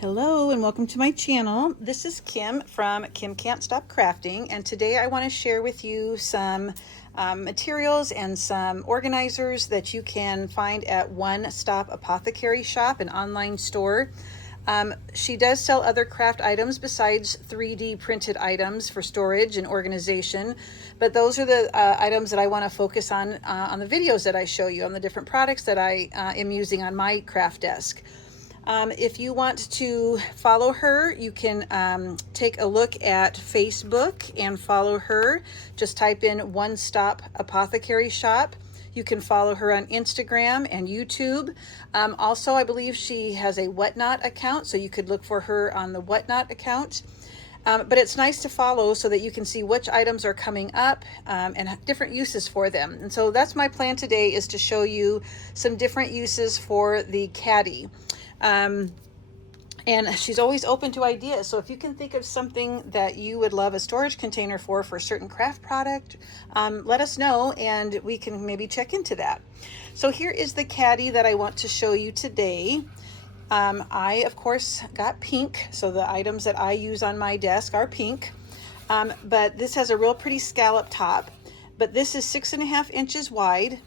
Hello and welcome to my channel. This is Kim from Kim Can't Stop Crafting, and today I want to share with you some materials and some organizers that you can find at One Stop Apothecary Shop, an online store. She does sell other craft items besides 3D printed items for storage and organization, but those are the items that I want to focus on the videos that I show you, on the different products that I am using on my craft desk. If you want to follow her, you can take a look at Facebook and follow her. Just type in One Stop Apothecary Shop. You can follow her on Instagram and YouTube. Also, I believe she has a Whatnot account, so you could look for her on the Whatnot account. But it's nice to follow so that you can see which items are coming up and different uses for them. And so that's my plan today, is to show you some different uses for the Caddy. And she's always open to ideas. So if you can think of something that you would love a storage container for a certain craft product, let us know and we can maybe check into that. So here is the Caddy that I want to show you today. I, of course, got pink. So the items that I use on my desk are pink. But this has a real pretty scallop top. But this is 6.5 inches wide.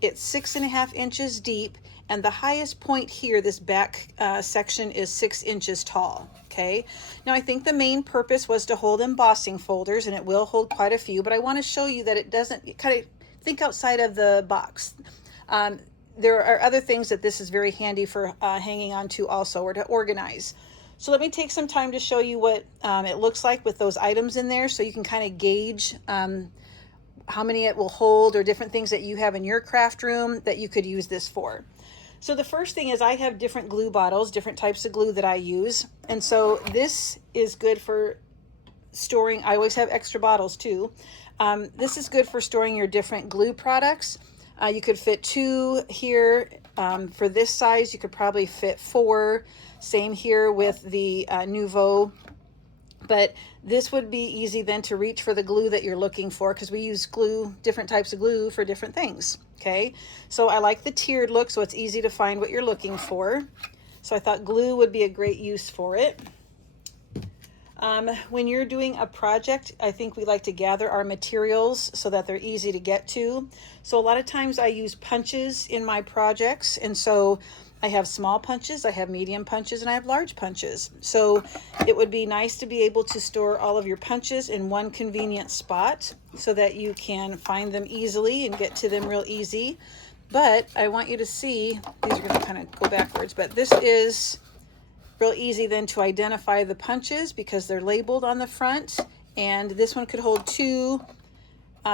It's 6.5 inches deep. And the highest point here, this back section, is 6 inches tall, okay? Now, I think the main purpose was to hold embossing folders, and it will hold quite a few, but I want to show you that it doesn't, kind of think outside of the box. There are other things that this is very handy for hanging on to also, or to organize. So let me take some time to show you what it looks like with those items in there, so you can kind of gauge how many it will hold, or different things that you have in your craft room that you could use this for. So the first thing is, I have different glue bottles, different types of glue that I use. And so this is good for storing. I always have extra bottles too. This is good for storing your different glue products. You could fit 2 here. For this size, you could probably fit 4. Same here with the Nouveau. But this would be easy then to reach for the glue that you're looking for, because we use glue, different types of glue for different things. Okay, so I like the tiered look, so it's easy to find what you're looking for. So I thought glue would be a great use for it. When you're doing a project, I think we like to gather our materials so that they're easy to get to. So a lot of times I use punches in my projects, and so I have small punches, I have medium punches, and I have large punches. So it would be nice to be able to store all of your punches in one convenient spot so that you can find them easily and get to them real easy. But I want you to see, these are going to kind of go backwards, but this is real easy then to identify the punches because they're labeled on the front. And this one could hold 2,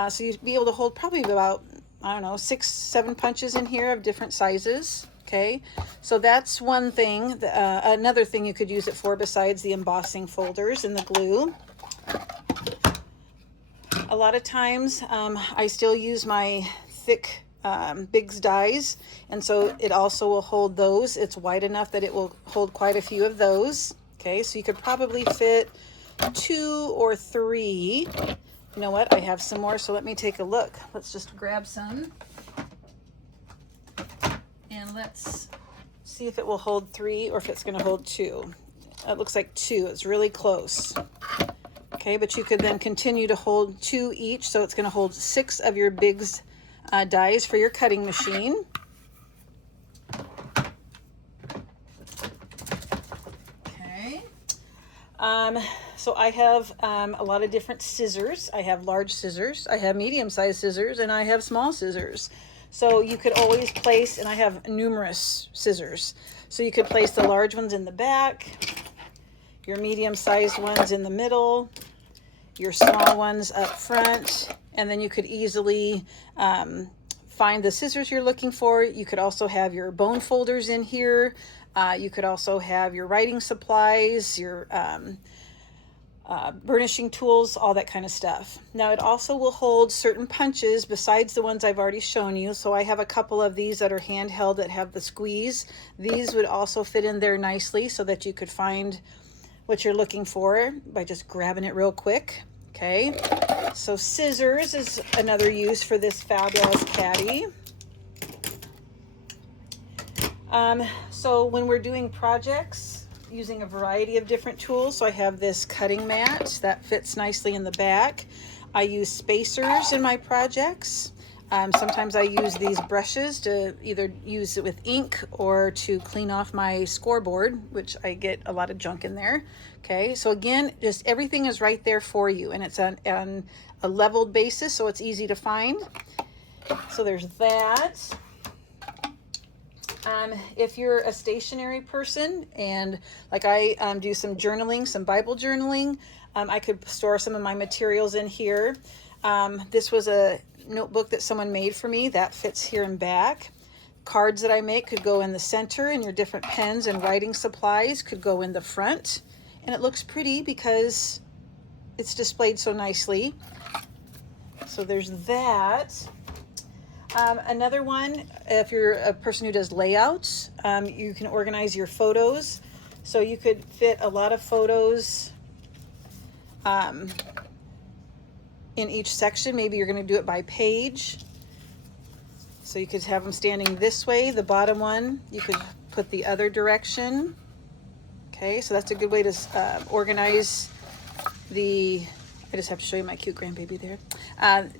so you'd be able to hold probably about, I don't know, 6, 7 punches in here of different sizes. Okay, so that's one thing. Another thing you could use it for besides the embossing folders and the glue. A lot of times I still use my thick Biggs dies, and so it also will hold those. It's wide enough that it will hold quite a few of those. Okay, so you could probably fit 2 or 3. You know what? I have some more, so let me take a look. Let's just grab some. And let's see if it will hold 3 or if it's going to hold 2. It looks like 2. It's really close. Okay, but you could then continue to hold 2 each, so it's going to hold 6 of your Biggs dies for your cutting machine. Okay. So I have a lot of different scissors. I have large scissors, I have medium-sized scissors, and I have small scissors. So you could always place, and I have numerous scissors. So you could place the large ones in the back, your medium-sized ones in the middle, your small ones up front, and then you could easily find the scissors you're looking for. You could also have your bone folders in here. You could also have your writing supplies, your burnishing tools, all that kind of stuff. Now it also will hold certain punches besides the ones I've already shown you. So I have a couple of these that are handheld that have the squeeze. These would also fit in there nicely so that you could find what you're looking for by just grabbing it real quick. Okay, so scissors is another use for this fabulous Caddy. So when we're doing projects, using a variety of different tools. So I have this cutting mat that fits nicely in the back. I use spacers in my projects. Sometimes I use these brushes to either use it with ink or to clean off my scoreboard, which I get a lot of junk in there. Okay, so again, just everything is right there for you, and it's on a leveled basis, so it's easy to find. So there's that. If you're a stationary person, and like I do some journaling, some Bible journaling, I could store some of my materials in here. This was a notebook that someone made for me that fits here and back. Cards that I make could go in the center, and your different pens and writing supplies could go in the front. And it looks pretty because it's displayed so nicely. So there's that. Another one, if you're a person who does layouts, you can organize your photos. So you could fit a lot of photos in each section. Maybe you're going to do it by page. So you could have them standing this way. The bottom one, you could put the other direction. Okay, so that's a good way to organize the... I just have to show you my cute grandbaby there.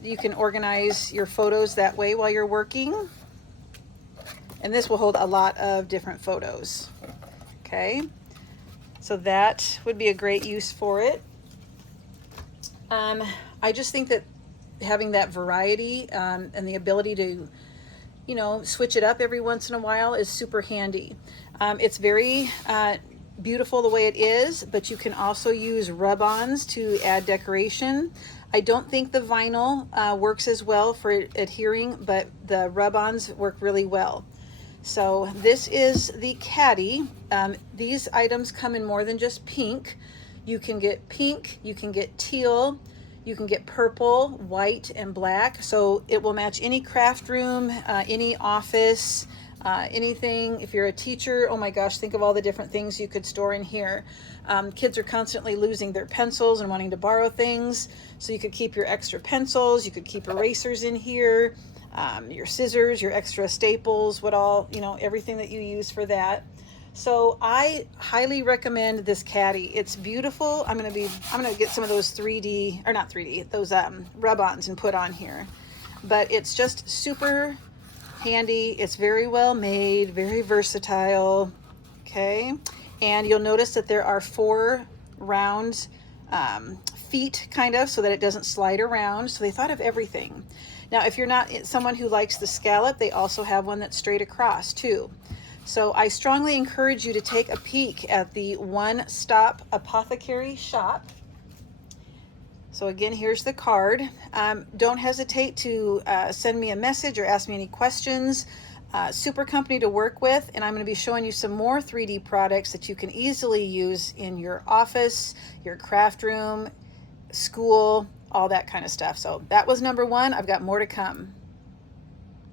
You can organize your photos that way while you're working. And this will hold a lot of different photos. Okay, so that would be a great use for it. I just think that having that variety and the ability to, you know, switch it up every once in a while is super handy. It's very beautiful the way it is, but you can also use rub-ons to add decoration. I don't think the vinyl works as well for adhering, but the rub-ons work really well. So this is the Caddy. These items come in more than just pink. You can get pink, you can get teal, you can get purple, white, and black. So it will match any craft room, any office, anything. If you're a teacher, oh my gosh, think of all the different things you could store in here. Kids are constantly losing their pencils and wanting to borrow things. So you could keep your extra pencils, you could keep erasers in here, your scissors, your extra staples, what all, you know, everything that you use for that. So I highly recommend this Caddy. It's beautiful. I'm gonna get some of those 3D, or not 3D, those rub-ons and put on here. But it's just super handy. It's very well made, very versatile. Okay, and you'll notice that there are 4 round feet, kind of, so that it doesn't slide around. So they thought of everything. Now, if you're not someone who likes the scallop, they also have one that's straight across too. So I strongly encourage you to take a peek at the One Stop Apothecary shop. So again, here's the card. Don't hesitate to send me a message or ask me any questions. Super company to work with, and I'm going to be showing you some more 3D products that you can easily use in your office, your craft room, school, all that kind of stuff. So that was number 1. I've got more to come.